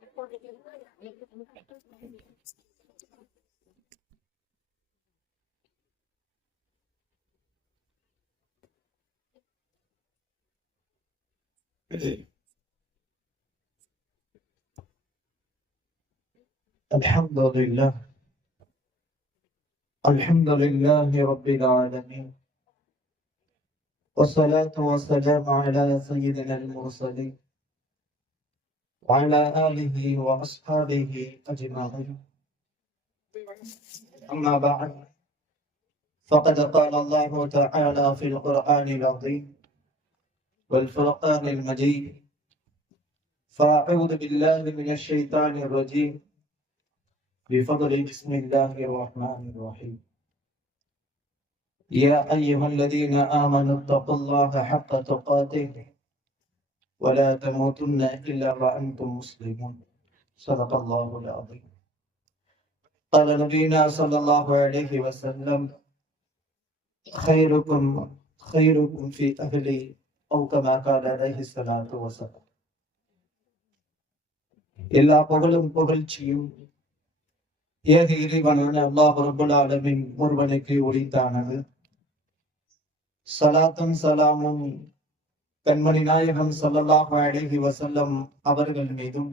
الحمد لله الحمد لله رب العالمين، والصلاة والسلام على سيدنا المرسلين وعلى آله وأصحابه أجمعين. أما بعد، فقد قال الله تعالى في القرآن العظيم والفرقان المجيد: فأعوذ بالله من الشيطان الرجيم بفضل بسم الله الرحمن الرحيم. يا أيها الذين آمنوا اتقوا الله حق تقاته ولا تموتن إلا وأنتم مسلمون. صدق الله العظيم. قال نبينا صلى الله عليه وسلم: خيركم في أهلي، أو كما قال عليه الصلاة والسلام. எல்லா புகழும் புகழ்ச்சியும் ஏக இறைவனான அல்லாஹ் ரப்பல் ஆலமீன் ஒருவனுக்கு உரித்தானது. சலாத்தும் சலாமும் கண்மணி நாயகம் ஸல்லல்லாஹு அலைஹி வஸல்லம் அவர்கள் மீதும்,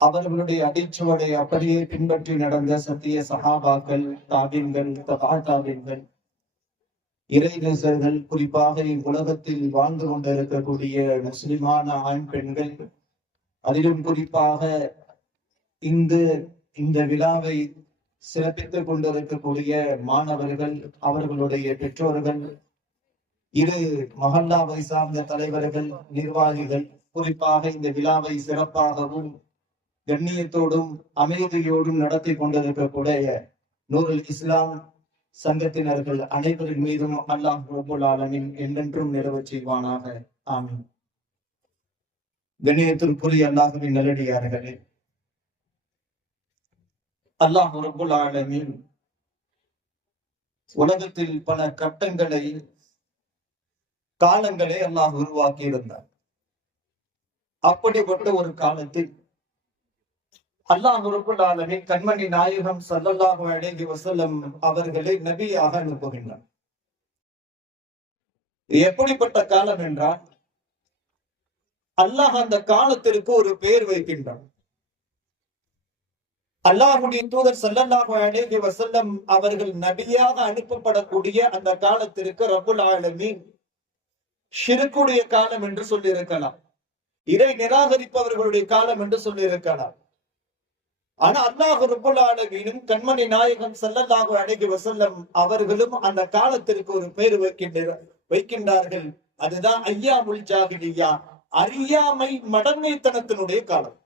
அவர்களுடைய அடிச்சுவடை அப்படியே பின்பற்றி நடந்த சத்திய சஹாபாக்கள், தாபீன்கள், தபா தாபீன்கள், இறைநேசர்கள், குறிப்பாக உலகத்தில் வாழ்ந்து கொண்டிருக்கக்கூடிய முஸ்லிமான ஆண் பெண்கள், அதிலும் குறிப்பாக இந்த விழாவை சிறப்பித்துக் கொண்டிருக்கக்கூடிய மாணவர்கள், அவர்களுடைய பெற்றோர்கள், இரு மஹல்லாவை சார்ந்த தலைவர்கள், நிர்வாகிகள், குறிப்பாக இந்த விழாவை சிறப்பாகவும் கண்ணியத்தோடும் அமைதியோடும் நடத்தி கொண்டிருக்கக்கூடிய நூருல் இஸ்லாம் சங்கத்தினர்கள் அனைவரின் மீதும் அல்லாஹ் ரப்பல் ஆலமீன் என்றென்றும் நிறைவேற்றி செய்வானாக. ஆமீன். கண்ணியத்திற்குரிய அல்லாஹ்வின் நல்லடியார்களே, அல்லாஹ் ரப்பல் ஆலமீன் உலகத்தில் பல கட்டங்களை, காலங்களை அல்லாஹ் உருவாக்கி இருந்தார். அப்படிப்பட்ட ஒரு காலத்தில் அல்லாஹ் ரப்பல் ஆலமீன் கண்மணி நாயகம் ஸல்லல்லாஹு அலைஹி வஸல்லம் அவர்களை நபியாக அனுப்புகின்றார். எப்படிப்பட்ட காலம் என்றால், அல்லாஹ் அந்த காலத்திற்கு ஒரு பெயர் வைக்கின்றான். அல்லாஹ்வுடைய தூதர் ஸல்லல்லாஹு அலைஹி வஸல்லம் அவர்கள் நபியாக அனுப்பப்படக்கூடிய அந்த காலத்திற்கு ரப்பல் ஆலமீன் ஷிர்க்குடைய காலம் என்று சொல்லி இருக்கலாம், இறை நிராகரிப்பவர்களுடைய காலம் என்று சொல்லி இருக்கலாம். ஆனா அல்லாஹ் ரப்பல் ஆலமீனும் கண்மணி நாயகம் ஸல்லல்லாஹு அலைஹி வஸல்லம் அவர்களும் அந்த காலத்திற்கு ஒரு பெயர் வைக்கின்றார்கள். அதுதான் ஐயாமுல் ஜாஹிலிய்யா, அறியாமை மடமைத்தனத்தினுடைய காலம்.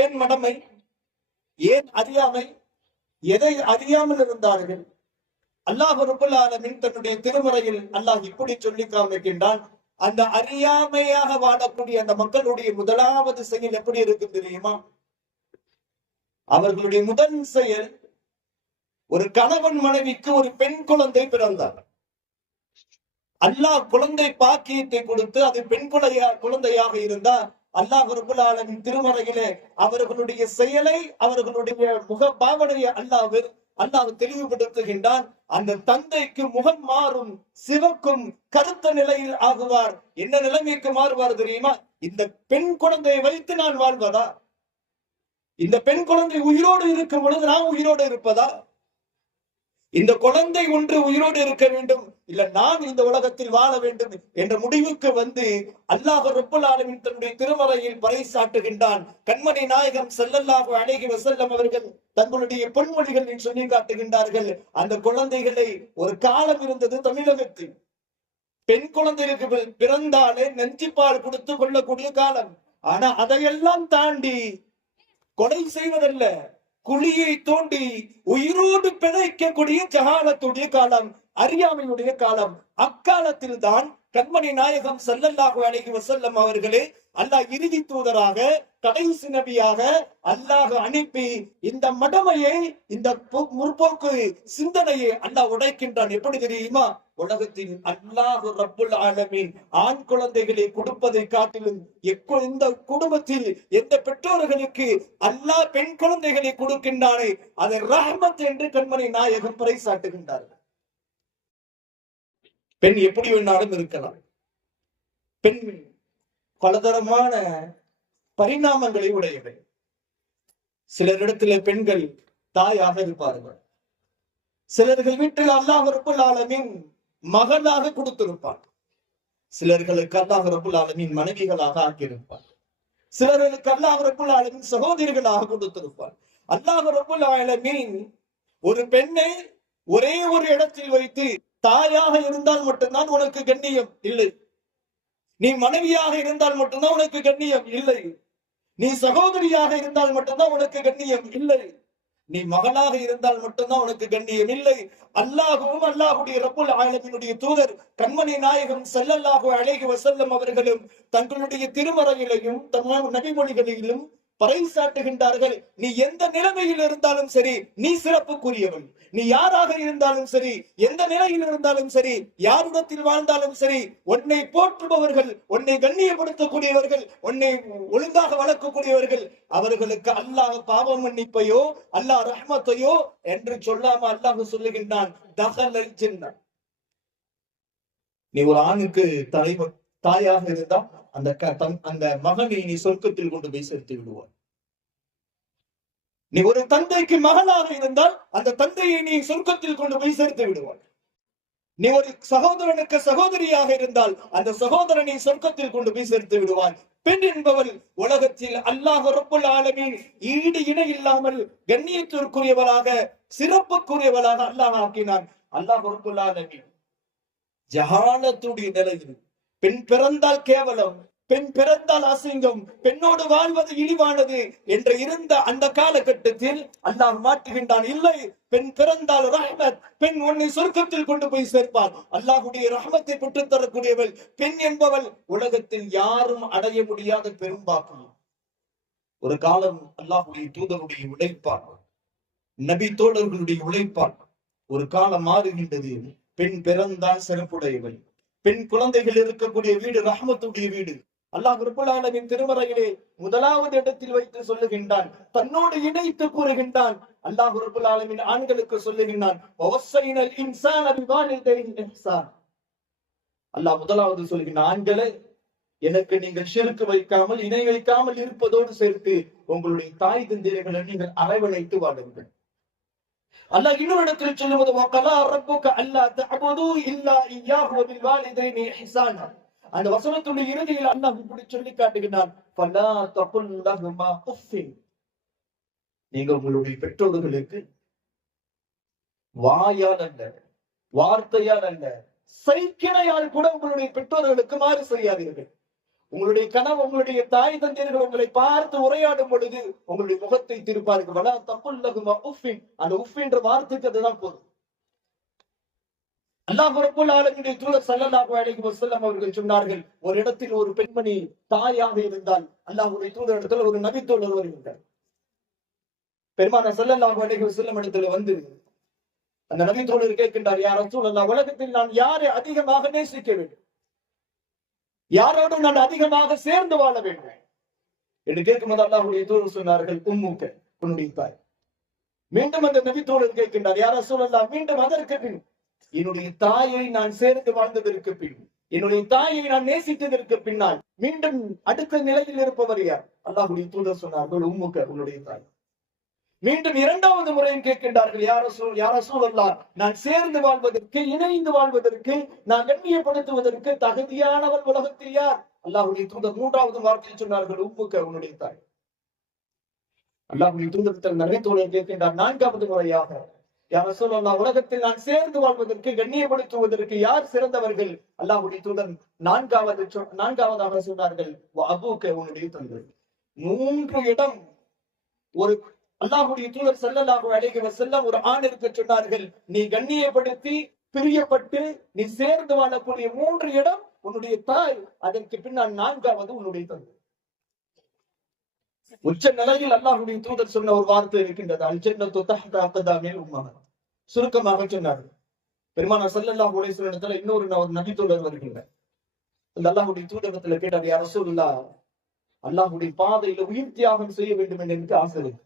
ஏன் மடமை, ஏன் அறியாமை, எதை அறியாமல் இருந்தார்கள்? அல்லாஹ் ரப்பல் ஆலமீன் தன்னுடைய திருமறையில் அல்லாஹ் இப்படி சொல்லி காமிக்கின்றான். அந்த அறியாமையாக வாழக்கூடிய அந்த மக்களுடைய முதலாவது செயல் எப்படி இருக்கு தெரியுமா? அவர்களுடைய முதல் செயல், ஒரு கணவன் மனைவிக்கு ஒரு பெண் குழந்தை பிறந்தார். அல்லாஹ் குழந்தை பாக்கியத்தை கொடுத்து அது பெண் குழந்தையாக இருந்தால் அல்லாஹ் ரப்பல் ஆலமீன் திருமறையிலே அவர்களுடைய செயலை, அவர்களுடைய முக பாவனையை அல்லாஹ் தெளிவுபடுத்துகின்றான். அந்த தந்தைக்கு முகம் மாறும், சிவக்கும், கருத்த நிலையில் ஆகுவார். என்ன நிலைமைக்கு மாறுவார் தெரியுமா? இந்த பெண் குழந்தையை வைத்து நான் வாழ்வதா? இந்த பெண் குழந்தை உயிரோடு இருக்கும் பொழுது நான் உயிரோடு இருப்பதா? இந்த குழந்தை ஒன்று உயிரோடு இருக்க வேண்டும், இல்ல நான் இந்த உலகத்தில் வாழ வேண்டும் என்ற முடிவுக்கு வந்து அல்லாஹ் ரப்பல் ஆலமீன் தன்னுடைய திருமறையில் பறைசாட்டுகின்றான். கண்மணி நாயகம் ஸல்லல்லாஹு அலைஹி வஸல்லம் அவர்கள் தங்களுடைய பொன்மொழிகளில் சொல்லி காட்டுகின்றார்கள். அந்த குழந்தைகளை, ஒரு காலம் இருந்தது தமிழகத்தில், பெண் குழந்தைகளுக்கு பிறந்தாலே நெஞ்சிப்பால் கொடுத்து கொள்ளக்கூடிய காலம். ஆனா அதையெல்லாம் தாண்டி கொலை செய்வதல்ல, குழியை தோண்டி உயிரோடு பிழைக்கக்கூடிய ஜஹாலத்துடைய காலம், அறியாமையுடைய காலம். அக்காலத்தில் தான் கண்மணி நாயகம் ஸல்லல்லாஹு அலைஹி வஸல்லம் அவர்களே அல்லாஹ் இறுதி தூதராக கடைசி நபியாக அல்லாஹ் அனுப்பி இந்த மடமையை, இந்த முற்போக்கு சிந்தனையை அல்லாஹ் உடைக்கின்றான். எப்படி தெரியுமா? உலகத்தின் அல்லாஹ் ரப்புல் ஆலமீன் ஆண் குழந்தைகளை கொடுப்பதை காட்டிலும் எந்த குடும்பத்தில் எந்த பெற்றோர்களுக்கு அல்லாஹ் பெண் குழந்தைகளை கொடுக்கின்றானே அதை ரஹ்மத் என்று கண்மணி நாயகம் பறைசாட்டுகின்றார்கள். பெண் எப்படி வேணாலும் இருக்கலாம். பெண் பலதரமான பரிணாமங்களை உடையவை. சிலரிடத்திலே பெண்கள் தாயாக இருப்பார்கள். சிலர்கள் வீட்டில் அல்லாஹ் ரப்புல் ஆலமீன் மகளாக கொடுத்திருப்பார். சிலர்களுக்கு அல்லாஹ் ரப்புல் ஆலமீன் மனைவிகளாக ஆக்கியிருப்பார். சிலர்களுக்கு அல்லாஹ் ரப்புல் ஆலமீன் சகோதரிகளாக கொடுத்திருப்பார். அல்லாஹ் ரப்புல் ஆலமீன் ஒரு பெண்ணை ஒரே ஒரு இடத்தில் வைத்து தாயாக இருந்தால் மட்டும்தான் உனக்கு கண்ணியம் இல்லை, நீ மனைவியாக இருந்தால் மட்டும்தான் உனக்கு கண்ணியம் இல்லை, நீ சகோதரியாக இருந்தால் மட்டும்தான் உனக்கு கண்ணியம் இல்லை, நீ மகளாக இருந்தால் மட்டும்தான் உனக்கு கண்ணியம் இல்லை. அல்லாஹுவும் அல்லாஹுடைய ரப்புல் ஆலமீனுடைய தூதர் கண்மணி நாயகம் ஸல்லல்லாஹு அலைஹி வஸல்லம் அவர்களும் தங்களுடைய திருமறையிலையும் நபிமொழிகளிலும் பறைசாட்டுகின்றார்கள். நீ எந்த நிலைமையில் இருந்தாலும் சரி நீ சிறப்புக்குரியவன். நீ யாராக இருந்தாலும் சரி, எந்த நிலையில் இருந்தாலும் சரி, யாரிடத்தில் வாழ்ந்தாலும் சரி, உன்னை போற்றுபவர்கள், உன்னை கண்ணியப்படுத்தக்கூடியவர்கள், உன்னை ஒழுங்காக வளர்க்கக்கூடியவர்கள், அவர்களுக்கு அல்லாஹ் பாவம் மன்னிப்பையோ அல்லாஹ் ரஹ்மத்தையோ என்று சொல்லாம அல்லாஹ் சொல்லுகின்றான், தஹலல் ஜன்னah. நீ ஒரு ஆணுக்கு தலைவர் தாயாக இருந்தா அந்த மகனை நீ சொர்க்கத்தில் கொண்டு போய் சேர்த்து விடுவார். நீ ஒரு தந்தைக்கு மகனாக இருந்தால் அந்த தந்தையை நீ சொர்க்கத்தில் கொண்டு போய் சேர்த்து விடுவார். நீ ஒரு சகோதரனுக்கு சகோதரியாக இருந்தால் அந்த சகோதரனை சொர்க்கத்தில் கொண்டு போய் சேர்த்து விடுவார். பெண் என்பவள் உலகத்தில் அல்லாஹ் ரப்புல் ஆலமீன் ஈடு இணை இல்லாமல் கண்ணியத்திற்குரியவளாக சிறப்புக்குரியவளாக அல்லாஹ் ஆக்கினான். அல்லாஹ் ரப்புல் ஆலமீன் ஜஹாலத்துடைய நிலையில் பெண் பிறந்தால் கேவலம், பெண் பிறந்தால் அசிங்கம், பெண்ணோடு வாழ்வது இழிவானது என்று இருந்த அந்த காலகட்டத்தில் அல்லாஹ் மாற்றுகின்றான். இல்லை, பெண் பிறந்தால் ரஹ்மத், பெண் உன்னை சொர்க்கத்தில் கொண்டு போய் சேர்ப்பார். அல்லாஹுடைய ரஹ்மத்தை பெற்றுத் தரக்கூடியவள் பெண் என்பவள் உலகத்தில் யாரும் அடைய முடியாத பெரும்பாக்கம். ஒரு காலம் அல்லாஹுடைய தூதருடைய உழைப்பால், நபி தோழர்களுடைய உழைப்பால் ஒரு காலம் மாறுகின்றது. பெண் பிறந்தால் சிறப்புடையவள், பெண் குழந்தைகள் இருக்கக்கூடிய வீடு ரஹ்மத்துடைய வீடு. அல்லாஹ் ரப்புல் ஆலமீன் திருமறையிலே முதலாவது இடத்தில் வைத்து சொல்லுகின்றான், தன்னோடு இணைத்து கூறுகின்றான். அல்லாஹ் ரப்புல் ஆலமீன் ஆண்களுக்கு சொல்லுகின்றான், வஸைனல் இன்சான பிவாலிதைஹி இஹ்சான். அல்லாஹ் முதலாவது சொல்லுகின்ற, ஆண்களே எனக்கு நீங்கள் ஷிர்க் வைக்காமல் இணை வைக்காமல் இருப்பதோடு சேர்த்து உங்களுடைய தாய் தந்தையர்களை நீங்கள் அரவணைத்து வாழுங்கள். அல்லாஹ் இன்னொரு இடத்தில் சொல்லுவது, வகலா ரப்புக அல்லா தஅபுது இல்லா இய்யாஹு வபில் வாலிதைனி இஹ்சானா. அந்த வசனத்துடைய இறுதியில் அல்லாஹ் இப்படி சொல்லி காட்டுகிறான், ஃபலா தகுல் லஹுமா உஃபின். நீங்க உங்களுடைய பெற்றோர்களுக்கு வாயால் அல்ல, வார்த்தையால் அல்ல, சைக்கிணையால் கூட உங்களுடைய பெற்றோர்களுக்கு மாறு செய்யாதீர்கள். உங்களுடைய கனவு, உங்களுடைய தாய் தந்தையர்கள் உங்களை பார்த்து உரையாடும் பொழுது உங்களுடைய முகத்தை திருப்பார்கள். வலா தகுல் லஹுமா உஃபின். அந்த உஃபின்ற வார்த்தைக்கு அதுதான் போதும். அல்லாஹ் ரப்புல் ஆலமீனுடைய தூதர் ஸல்லல்லாஹு அலைஹி வஸல்லம் அவர்கள் சொன்னார்கள், ஒரு இடத்தில் ஒரு பெண்மணி தாயாக இருந்தால் அல்லாஹ்வுடைய தூதர் இடத்துல ஒரு நபி தோழர் வருகின்றார். பெருமானார் ஸல்லல்லாஹு அலைஹி வஸல்லம் இடத்துல வந்து அந்த நபி தோழர் கேட்கின்றார், யா ரசூலல்லாஹ், உலகத்தில் நான் யாரை அதிகமாக நேசிக்க வேண்டும், யாரோடு நான் அதிகமாக சேர்ந்து வாழ வேண்டும் என்று கேட்கும்போது அல்லாஹ்வுடைய தூதர் சொன்னார்கள், உம்முக்க, உன்னுடைய தாய். மீண்டும் அந்த நபி தோழர் கேட்கின்றார், யா ரசூலல்லாஹ், மீண்டும் அதற்கு பின் என்னுடைய தாயை நான் சேர்ந்து வாழ்ந்ததற்கு பின், என்னுடைய தாயை நான் நேசித்ததற்கு பின்னால் மீண்டும் அடுத்த நிலையில் இருப்பவர் யார்? அல்லாஹ்வுடைய தூதர் சொன்னார்கள், உம்முக்க, உன்னுடைய தாய். மீண்டும் இரண்டாவது முறையும் கேட்கின்றார்கள், யா ரசூலல்லாஹ், நான் சேர்ந்து வாழ்வதற்கு, இணைந்து வாழ்வதற்கு, நான் கண்ணியப்படுத்துவதற்கு தகுதியானவள் உலகத்தில் யார்? அல்லாஹ்வுடைய தூதர் மூன்றாவது வார்த்தையில் சொன்னார்கள், உம்முக்க, உன்னுடைய தாய். அல்லாஹ்வுடைய தூதர் நிறைய தோழர் கேட்கின்றார் நான்காவது முறையாக, யா ரசூலல்லாஹ், உலகத்தில் நான் சேர்ந்து வாழ்வதற்கு, கண்ணியப்படுத்துவதற்கு யார் சிறந்தவர்கள்? அல்லாஹ்வுடைய தூதர் நான்காவதாக சொன்னார்கள், அபூக்க, உன்னுடைய தந்தை. 3 இடம் ஒரு அல்லாஹ்வுடைய தூதர் ஸல்லல்லாஹு அலைஹி வஸல்லம் ஒரு ஆணிற்கு சொன்னார்கள், நீ கண்ணியப்படுத்தி பிரியப்பட்டு நீ சேர்ந்து வாழக்கூடிய 3 இடம் உன்னுடைய தாய், அதற்கு பின்னால் 4வது உன்னுடைய தந்தை. உச்ச நிலையில் அல்லாஹ்வுடைய தூதர் சொன்ன ஒரு வார்த்தை இருக்கின்றது, அல் ஜன்னத்து தஹ்த அக்தாமில் உம்மஹாத். சுருக்கமாக சொன்னார்கள். பெருமானார் ஸல்லல்லாஹு அலைஹி வஸல்லம் இடத்துல இன்னொரு நபி தோழர் வருகின்றார். அந்த அல்லாஹ்வுடைய தூதரிடத்துல கேட்டார், யா ரசூலுல்லாஹ், அல்லாஹ்வுடைய பாதையில உயிர் தியாகம் செய்ய வேண்டும் என்று எனக்கு ஆசை இருக்கு.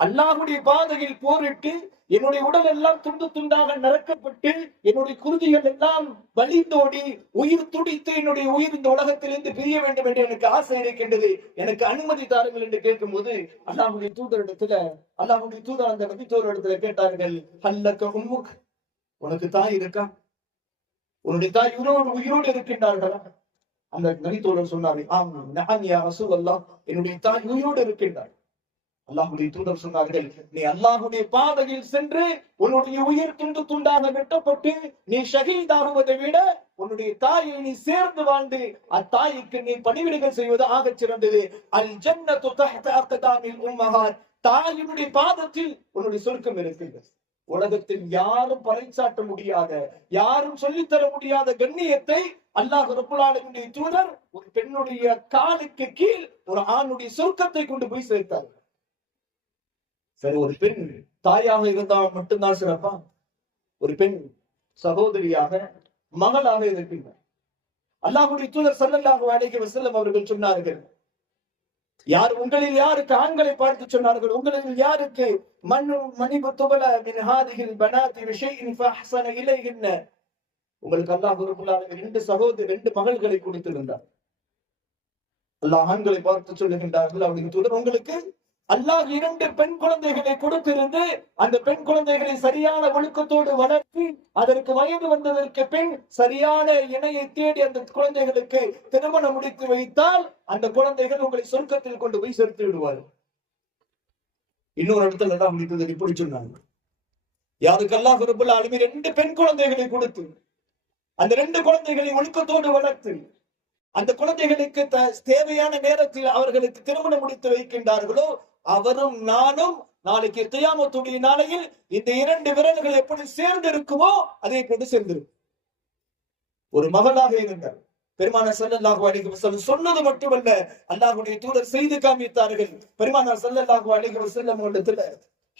அல்லாஹ்வுடைய பாதையில் போரிட்டு என்னுடைய உடல் எல்லாம் துண்டு துண்டாக நரக்கப்பட்டு என்னுடைய குருதிகள் எல்லாம் வலிந்தோடி உயிர் துடித்து என்னுடைய உயிர் இந்த உலகத்திலிருந்து பிரிய வேண்டும் என்று எனக்கு ஆசை இருக்கின்றது, எனக்கு அனுமதி தாருங்கள் என்று கேட்கும் போது அல்லாஹ்வுடைய தூதர் அந்த நபித்தோர் இடத்துல கேட்டார்கள், ஹல்லக உம்முக், உனக்கு தாய் இருக்கா? உன்னுடைய தாய் உயிரோடு இருக்கின்றார்களா? அந்த நபித்தோழர் சொன்னாரு, ஆம் நஅம் யா ரசூலல்லாஹ், என்னுடைய தாய் உயிரோடு இருக்கின்றார். அல்லாஹ்வுடைய தூதர் சொன்னார்கள், நீ அல்லாஹ்வுடைய பாதையில் சென்று உன்னுடைய உயிர் துண்டு துண்டாக வெட்டப்பட்டு நீ ஷஹீதாகுவதை விட உன்னுடைய தாயை நீ சேர்ந்து வாழ்ந்து அத்தாய்க்கு நீ பணிவிடைகள் செய்வது ஆகச் சிறந்தது. அல் ஜன்னத்து தஹ்த அக்தாமில் உம்மஹாத், தாயினுடைய பாதத்தில் உன்னுடைய சொர்க்கம் இருக்கின்றது. உலகத்தில் யாரும் பறைசாட்ட முடியாத, யாரும் சொல்லித்தர முடியாத கண்ணியத்தை அல்லாஹ் ரப்புல் ஆலமீனுடைய தூதர் ஒரு பெண்ணுடைய காலுக்கு கீழ் ஒரு ஆணுடைய சொர்க்கத்தை கொண்டு போய் சேர்த்தார். சரி, ஒரு பெண் தாயாக இருந்தால் மட்டும்தான் சிறப்பா? ஒரு பெண் சகோதரியாக, மகளாக இருக்கின்றார். அல்லாஹ்வுடைய தூதர் ஸல்லல்லாஹு அலைஹி வஸல்லம் அவர்கள் சொன்னார்கள், உங்களில் யாருக்கு, ஆண்களை பார்த்து சொன்னார்கள், உங்களில் யாருக்கு உங்களுக்கு அல்லாஹ் ரப்புல் ஆலமீன் ரெண்டு மகள்களை கொடுத்திருந்தார். அல்லாஹ் ஆண்களை பார்த்து சொல்லுகின்றார்கள், அவருடைய தூதர், உங்களுக்கு அல்லாஹ் 2 பெண் குழந்தைகளை கொடுத்திருந்து அந்த பெண் குழந்தைகளை சரியான ஒழுக்கத்தோடு வளர்த்து அதற்கு வயது வந்ததற்கு பின் சரியான இணையை தேடி அந்த குழந்தைகளுக்கு திருமணம் முடித்து வைத்தால் அந்த குழந்தைகள் உங்களை சொர்க்கத்தில் கொண்டு போய் சேர்த்து விடுவார்கள். இன்னொரு இடத்துல எல்லாம் முடித்தது இப்படி சொன்னாங்க, யாருக்கு அல்லாஹ் ரப்புல் ஆலமீன் 2 பெண் குழந்தைகளை கொடுத்து அந்த 2 குழந்தைகளை ஒழுக்கத்தோடு வளர்த்து அந்த குழந்தைகளுக்கு தேவையான நேரத்தில் அவர்களுக்கு திருமணம் முடித்து வைக்கின்றார்களோ, அவரும் நானும் நாளைக்கு கியாமத்துடைய நாளையில் இந்த 2 விரல்கள் எப்படி சேர்ந்து இருக்குமோ அதை கொண்டு சேர்ந்திருக்கும். ஒரு மகளாக இருந்தார். பெருமானார் ஸல்லல்லாஹு அலைஹி வஸல்லம் சொன்னது மட்டுமல்ல, அல்லாஹ்வுடைய தூதர் செய்து காமித்தார்கள். பெருமானார் ஸல்லல்லாஹு அலைஹி வஸல்லம் இடத்துல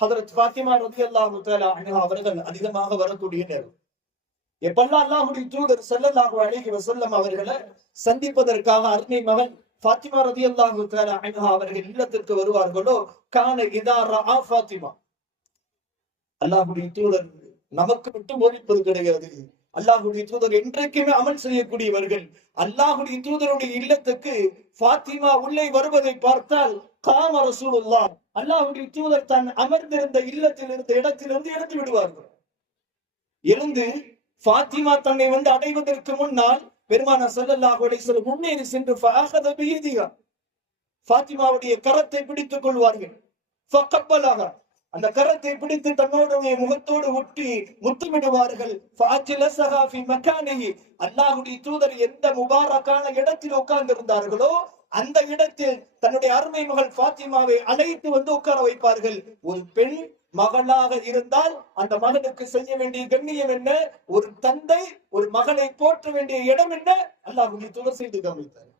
ஹஜ்ரத் ஃபாத்திமா ரலியல்லாஹு தஆலா அன்ஹா அவர்கள் அதிகமாக வரக்கூடிய நேரம். எப்பெல்லாம் அல்லாஹ்வுடைய தூதர் ஸல்லல்லாஹு அலைஹி வஸல்லம் அவர்களை சந்திப்பதற்காக அருமை மகன் ஃபாத்திமா ரலியல்லாஹு தஆலா அன்ஹா அவர்கள் இல்லத்திற்கு வருவார்களோ, கான இதா ரஆ ஃபாத்திமா, அல்லாஹ்வுடைய தூதர் நமக்கு மட்டும் போதிப்பது கிடையாது, அல்லாஹ்வுடைய தூதர் என்றைக்குமே அமல் செய்யக்கூடியவர்கள். அல்லாஹ்வுடைய தூதருடைய இல்லத்துக்கு ஃபாத்திமா உள்ளே வருவதை பார்த்தால் காம ரசூலுல்லாஹ், அல்லாஹ்வுடைய தூதர் தான் அமர்ந்திருந்த இல்லத்தில் இருந்த இடத்திலிருந்து எழுந்து விடுவார்கள். எழுந்து ஃபாத்திமா தன்னை அடைவதற்கு முன்னால் பெருமானார் ஸல்லல்லாஹு அலைஹி வஸல்லம் முன்னேறி சென்று ஃபஅഖத பியதிஹா, ஃபாத்திமாவுடைய கரத்தை பிடித்துக் கொள்வார்கள். ஃபகப்பலஹா, அந்த கரத்தை பிடித்து தன்னுடைய முகத்தோடு ஒட்டி முத்தமிடுவார்கள். ஃபஅஜ்லஸஹா ஃபி மகானிஹி, அல்லாஹ்வுடைய தூதர் எந்த முபாரக்கான இடத்தில் உட்கார்ந்து இருந்தார்களோ அந்த இடத்தில் தன்னுடைய அருமை மகள் ஃபாத்திமாவை அழைத்து உட்கார வைப்பார்கள். ஒரு பெண் மகளாக இருந்தால் அந்த மகனுக்கு செய்ய வேண்டிய கண்ணியம் என்ன, ஒரு தந்தை ஒரு மகளை போற்ற வேண்டிய இடம் என்ன, அல்லாஹ்வுடைய தூதர் செய்து காமித்தார்,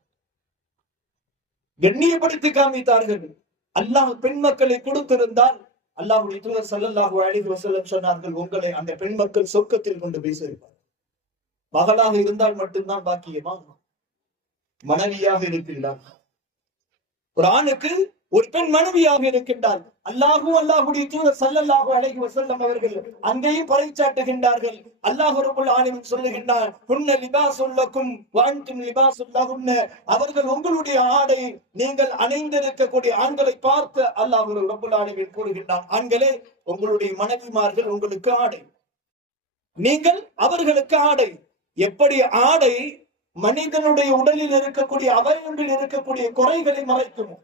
கண்ணியப்படுத்தி காமித்தார்கள். அல்லாஹ் பெண் மக்களை கொடுத்திருந்தால் அல்லாஹ்வுடைய தூதர் ஸல்லல்லாஹு அலைஹி வஸல்லம் சொன்னார்கள், உங்களை அந்த பெண் மக்கள் சொர்க்கத்தில் கொண்டு போய் சேர்ப்பார். மகளாக இருந்தால் மட்டும்தான் பாக்கியமா? மனைவியாக இருக்கின்றார். ஒரு ஆணுக்கு ஒரு பெண் மனைவியாக இருக்கின்றார். அல்லாஹ்வுடைய தூதர் ஸல்லல்லாஹு அலைஹி வஸல்லம் அவர்கள் அங்கேயும் பறைசாட்டுகின்றார்கள். அல்லாஹ் ரப்புல் ஆலமீன் சொல்லுகின்றார், ஹுன்ன லிபாசுல் லக்கும் வ அன்தும் லிபாசுல் லஹுன்ன, அவர்கள் உங்களுடைய ஆடை, நீங்கள் அணிந்திருக்கக்கூடிய ஆண்களை பார்த்து அல்லாஹ் ரப்புல் ஆலமீன் கூறுகின்றார், ஆண்களே உங்களுடைய மனைவிமார்கள் உங்களுக்கு ஆடை, நீங்கள் அவர்களுக்கு ஆடை. எப்படி ஆடை மனிதனுடைய உடலில் இருக்கக்கூடிய அவயவங்களில் இருக்கக்கூடிய குறைகளை மறைக்குமோ,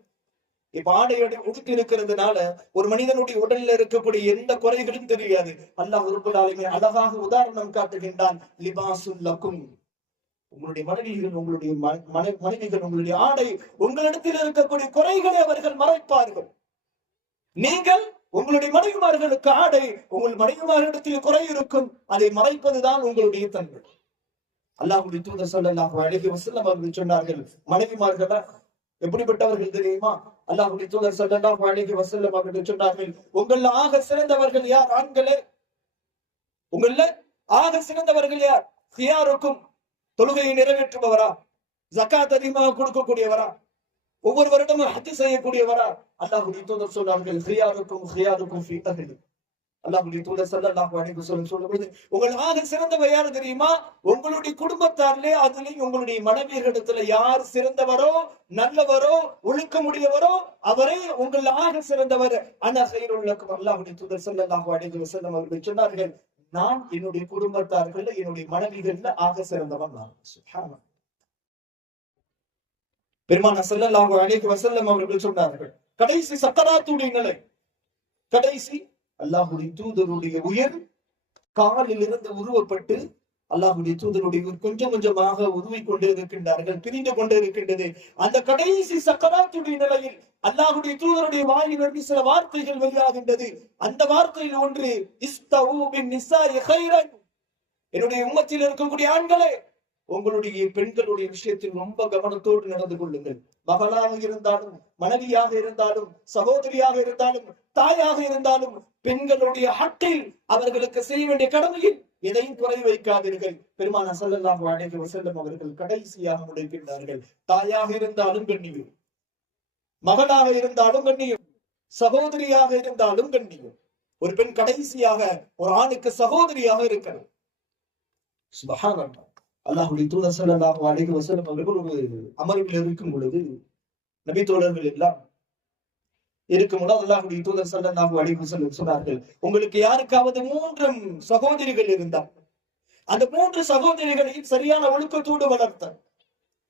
இப்ப ஆடையோட உடுத்தி இருக்கிறதுனால ஒரு மனிதனுடைய உடலில் இருக்கக்கூடிய எந்த குறைகளும் தெரியாது. அல்லாஹ் ரப்புல் ஆலமீன் அழகாக உதாரணம் காட்டுகின்றான், லிபாசுல் லக்கும், உங்களுடைய மனைவிகள், உங்களுடைய மனைவிகள், உங்களுடைய ஆடை, உங்களிடத்தில் இருக்கக்கூடிய குறைகளை அவர்கள் மறைப்பார்கள். நீங்கள் உங்களுடைய மனைவிமார்களுக்கு ஆடை, உங்கள் மனைவிமார்களிடத்தில் குறை இருக்கும், அதை மறைப்பதுதான் உங்களுடைய தன்மை. அல்லாஹ்வுடைய தூதர் ஸல்லல்லாஹு அலைஹி வஸல்லம் அவர்கள் சொன்னார்கள், மனைவிமார்களா எப்படிப்பட்டவர்கள் தெரியுமா? அல்லாஹ்வுடைய தூதர் ஸல்லல்லாஹு அலைஹி வஸல்லம் அவர்கள் சொன்னார்கள், உங்கள் ஆக சிறந்தவர்கள் யார்? ஆண்களே, உங்கள ஆக சிறந்தவர்கள் யார்? ஹியாருக்கும், தொழுகையை நிறைவேற்றுபவரா? ஜகாத் அதிகமாக கொடுக்கக்கூடியவரா? ஒவ்வொரு வருடமும் ஹஜ் செய்யக்கூடியவரா? அல்லாஹ்வுடைய தூதர் சொன்னார்கள், ஹியாருக்கும் ஹியாருக்கும் ஃபீ அஹ்லி. அல்லாஹ்வுடைய தூதர் ஸல்லல்லாஹு அலைஹி வஸல்லம் சொல்லும்போது, உங்கள் ஆக சிறந்தவர் யார் தெரியுமா? உங்களுடைய குடும்பத்தாரிலே, அதுலயும் உங்களுடைய மனைவியர்களிடத்துல யார் சிறந்தவரோ, நல்லவரோ, ஒழுக்கமுடையவரோ அவரே உங்கள் ஆக சிறந்தவர். அன கைருல் லக்கும். அல்லாஹ்வுடைய தூதர் ஸல்லல்லாஹு அலைஹி வஸல்லம் அவர்கள் சொன்னார்கள், நான் என்னுடைய குடும்பத்தார்கள், என்னுடைய மனைவிகள்ல ஆக சிறந்தவன் நான். சுப்ஹானல்லாஹ். பெருமானார் ஸல்லல்லாஹு அலைஹி வஸல்லம் அவர்கள் சொன்னார்கள், கடைசி சக்கராத்துடைய நிலை, கடைசி அல்லாஹ்வுடைய தூதருடைய உயிர் காலில் இருந்து உருவப்பட்டு அல்லாஹ்வுடைய தூதருடைய உயிர் கொஞ்சம் கொஞ்சமாக உருவிக் கொண்டே இருக்கின்றார்கள், பிரிந்து கொண்டே இருக்கின்றது. அந்த கடைசி சக்கராத்துடைய நிலையில் அல்லாஹ்வுடைய தூதருடைய வாயிலிருந்து சில வார்த்தைகள் வெளியாகின்றது. அந்த வார்த்தையில் ஒன்று, இஸ்தவு பின் நிசாஇ கைரன். என்னுடைய உம்மத்தில் இருக்கக்கூடிய ஆண்களே, உங்களுடைய பெண்களுடைய விஷயத்தில் ரொம்ப கவனத்தோடு நடந்து கொள்ளுங்கள். மகளாக இருந்தாலும், மனைவியாக இருந்தாலும், சகோதரியாக இருந்தாலும், தாயாக இருந்தாலும், பெண்களுடைய ஹக்கில் அவர்களுக்கு செய்ய வேண்டிய கடமையில் எதையும் குறை வைக்காதீர்கள். பெருமானார் ஸல்லல்லாஹு அலைஹி வஸல்லம் அவர்கள் கடைசியாக முடிக்கின்றார்கள், தாயாக இருந்தாலும் கண்ணியம், மகளாக இருந்தாலும் கண்ணியம், சகோதரியாக இருந்தாலும் கண்ணியம். ஒரு பெண் கடைசியாக ஒரு ஆணுக்கு சகோதரியாக இருக்கிறார். சுப்ஹானல்லாஹ். அல்லாஹ்வுடைய தூதர் ஸல்லல்லாஹு அலைஹி வஸல்லம் அவர்கள் ஒரு அமர்வில் இருக்கும் பொழுது, நபி தோழர்கள் எல்லாம் இருக்கும் பொழுது அல்லாஹ்வுடைய தூதர் ஸல்லல்லாஹு அலைஹி வஸல்லம் சொன்னார்கள், உங்களுக்கு யாருக்காவது 3 சகோதரிகள் இருந்தால் அந்த 3 சகோதரிகளையும் சரியான ஒழுக்கத்தோடு வளர்த்தார்,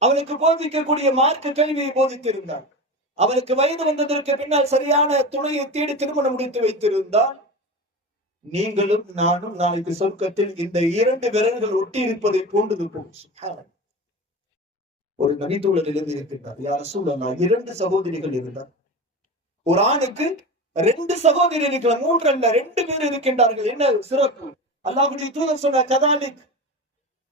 அவளுக்கு போதிக்கக்கூடிய மார்க்க கல்வியை போதித்திருந்தார், அவளுக்கு வயது வந்ததற்கு பின்னால் சரியான துணையை தேடி திருமணம் முடித்து வைத்திருந்தால், நீங்களும் நானும் நாளைக்கு சொர்க்கத்தில் இந்த 2 விரல்கள் ஒட்டி இருப்பதை போன்றது போகும். ஒரு நபித்தோழர் எழுதி இருக்கின்றார், யா ரசூலல்லாஹ், 2 சகோதரிகள் இருந்தார். ஒரு ஆணுக்கு 2 சகோதரி இருக்கிற, 3 அல்ல 2 பேர் இருக்கின்றார்கள். என்ன சிறப்பு! அல்லாஹ்வுடைய தூதர் சொன்ன கதாலிக்,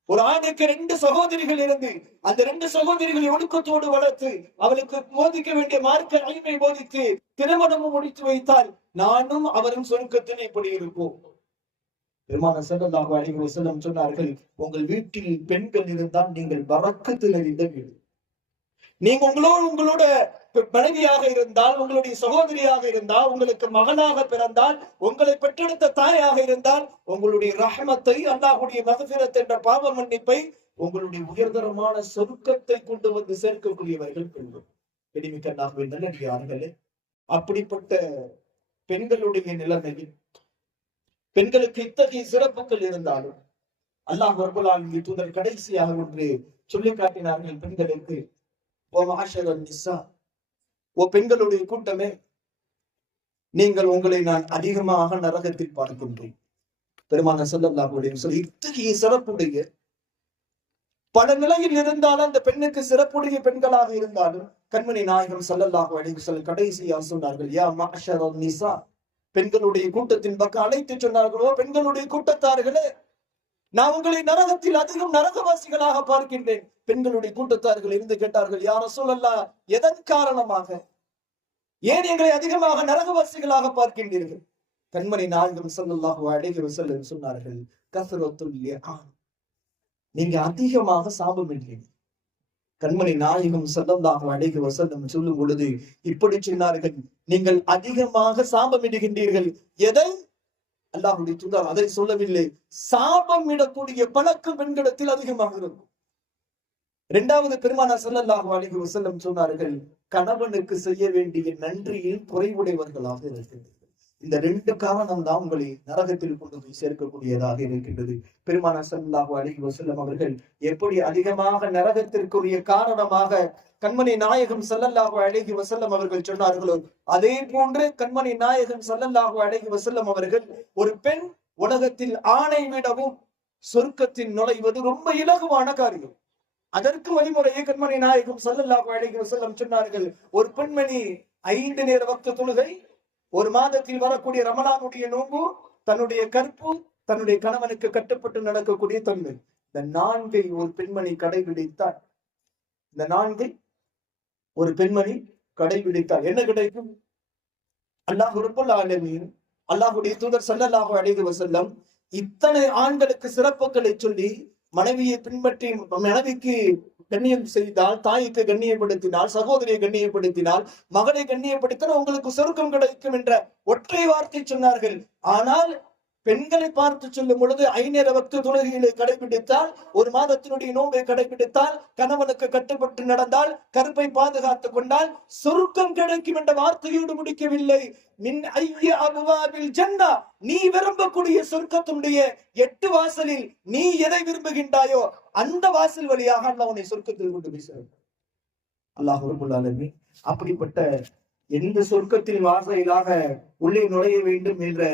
ஒரு ஆணுக்கு 2 சகோதரிகள் இருந்து அந்த 2 சகோதரிகளை ஒழுக்கத்தோடு வளர்த்து அவளுக்கு போதிக்க வேண்டிய மார்க்க அறிவை போதித்து திருமணமும் முடித்து வைத்தால் நானும் அவரும் சொர்க்கத்தில் இப்படி இருப்போம். பெருமானார் ஸல்லல்லாஹு அலைஹி வஸல்லம் சொன்னார்கள், உங்கள் வீட்டில் பெண்கள் இருந்தால் நீங்கள் பரக்கத்து நிறைந்த வீடு. நீங்க உங்களோட மனைவியாக இருந்தால், உங்களுடைய சகோதரியாக இருந்தால், உங்களுக்கு மகனாக பிறந்தால், உங்களை பெற்றெடுத்த தாயாக இருந்தால், உங்களுடைய ரஹமத்தை, அல்லாஹ்வுடைய மக்ஃபிரத் என்ற பாவ மன்னிப்பை, உங்களுடைய உயர்தரமான சொர்க்கத்தை கொண்டு வந்து சேர்க்கக்கூடியவர்கள் பெண்கள். பெருமிக்க அல்லாஹ்வின் நல்லடியார்களே, அப்படிப்பட்ட பெண்களுடைய நிலைமையில் பெண்களுக்கு இத்தகைய சிறப்புகள் இருந்தாலும் அல்லாஹ் ரப்பல் ஆலமீன் தூதர் கடைசியாக ஒன்று சொல்லி காட்டினார்கள் பெண்களுக்கு, ஓ மஅஷரன் நிஸா, ஓ பெண்களுடைய கூட்டமே, நீங்கள் உங்களை நான் அதிகமாக நரகத்தில் பார்க்கின்றேன். பெருமானார் ஸல்லல்லாஹு அலைஹி வஸல்லம் இத்தகைய சிறப்புடைய பல நிலையில் இருந்தாலும், அந்த பெண்ணுக்கு சிறப்புடைய பெண்களாக இருந்தாலும், கண்மணி நாயகம் ஸல்லல்லாஹு அலைஹி வஸல்லம் கடைசியாக சொன்னார்கள், யா மஅஷரன் நிஸா, பெண்களுடைய கூட்டத்தின் பக்கம் அழைத்து சொன்னார்களோ, பெண்களுடைய கூட்டத்தார்களே, நான் உங்களை நரகத்தில் அதிகம் நரகவாசிகளாக பார்க்கின்றேன். பெண்களுடைய கூட்டத்தார்கள் இருந்து கேட்டார்கள், யா ரசூலல்லாஹ், எதன் காரணமாக, ஏன் எங்களை அதிகமாக நரகவாசிகளாக பார்க்கின்றீர்கள்? கண்மணி நாயகம் ஸல்லல்லாஹு அலைஹி வஸல்லம் சொன்னார்கள், கஸ்ரத்துல் லிஆன், நீங்க அதிகமாக சாபமிடுறீங்க. கண்மணி நாயகம் ஸல்லல்லாஹு அலைஹி வஸல்லம் சொல்லும் பொழுது இப்படி சொன்னார்கள், நீங்கள் அதிகமாக சாபமிடுகின்றீர்கள். எதை? அல்லாஹ்வுடைய தூதர் அதை சொல்லவில்லை, சாபமிடக்கூடிய பழக்கம் பெண்களிடத்தில் அதிகமாக இருக்கும். 2வது பெருமானார் ஸல்லல்லாஹு அலைஹி வஸல்லம் சொன்னார்கள், கணவனுக்கு செய்ய வேண்டிய நன்றியில் குறைவுடையவர்களாக இருக்கின்றனர். இந்த 2 காரணம் தான் உங்களை நரகத்தில் கொண்டு போய் சேர்க்கக்கூடியதாக இருக்கின்றது. பெருமானார் ஸல்லல்லாஹு அலைஹி வஸல்லம் அவர்கள் எப்படி அதிகமாக நரகத்திற்குரிய காரணமாக கண்மணி நாயகம் ஸல்லல்லாஹு அலைஹி வஸல்லம் அவர்கள் சொன்னார்களோ, அதே போன்று கண்மணி நாயகம் ஸல்லல்லாஹு அலைஹி வஸல்லம் அவர்கள், ஒரு பெண் உலகத்தில் ஆணை விடவும் சொர்க்கத்தில் நுழைவது ரொம்ப இலகுவான காரியம். அதற்கு வழிமுறையை கண்மணி நாயகம் ஸல்லல்லாஹு அலைஹி வஸல்லம் சொன்னார்கள். ஒரு பெண்மணி 5 நேர வக்து தொழுகை, ஒரு மாதத்தில் வரக்கூடிய ரமலானுடைய நோன்பு, தன்னுடைய கற்பு, தன்னுடைய கணவனுக்கு கட்டுப்பட்டு நடக்கக்கூடிய தன்மை, இந்த 4ஐ ஒரு பெண்மணி கடைபிடித்தால், இந்த 4ஐ ஒரு பெண்மணி கடைபிடித்தால் என்ன கிடைக்கும்? அல்லாஹ் ரப்பல் ஆலமீன், அல்லாஹ்வுடைய தூதர் ஸல்லல்லாஹு அலைஹி வஸல்லம் இத்தனை ஆண்களுக்கு சிறப்புகளை சொல்லி மனைவியை பின்பற்றி மனைவிக்கு கண்ணியம் செய்தால், தாய்க்கு கண்ணியப்படுத்தினால், சகோதரியை கண்ணியப்படுத்தினால், மகனை கண்ணியப்படுத்தினால் உங்களுக்கு சொர்க்கம் கிடைக்கும் என்ற ஒற்றை வார்த்தை சொன்னார்கள். ஆனால் பெண்களை பார்த்து சொல்லும் பொழுது 5 நேர வக்து தொழுகைகளை கடைபிடித்தால், ஒரு மாதத்தினுடைய நோன்பை கடைபிடித்தால், கணவனுக்கு கட்டுப்பட்டு நடந்தால், கருப்பை பாதுகாத்துக் கொண்டால் சொர்க்கம் கிடைக்கும் என்ற வார்த்தையோடு முடிக்கவில்லை. மின் ஐய அபுவாபில் ஜன்னா, நீ விரும்பக்கூடிய சொர்க்கத்தினுடைய 8 வாசலில் நீ எதை விரும்புகின்றாயோ அந்த வாசல் வழியாக அல்லாஹ் உன்னை சொர்க்கத்தில் கொண்டு போய் சேர்ப்பான். அல்லாஹ் ரப்பல் ஆலமீன் அப்படிப்பட்ட எந்த சொர்க்கத்தின் வாசலாக உள்ளே நுழைய வேண்டும் என்ற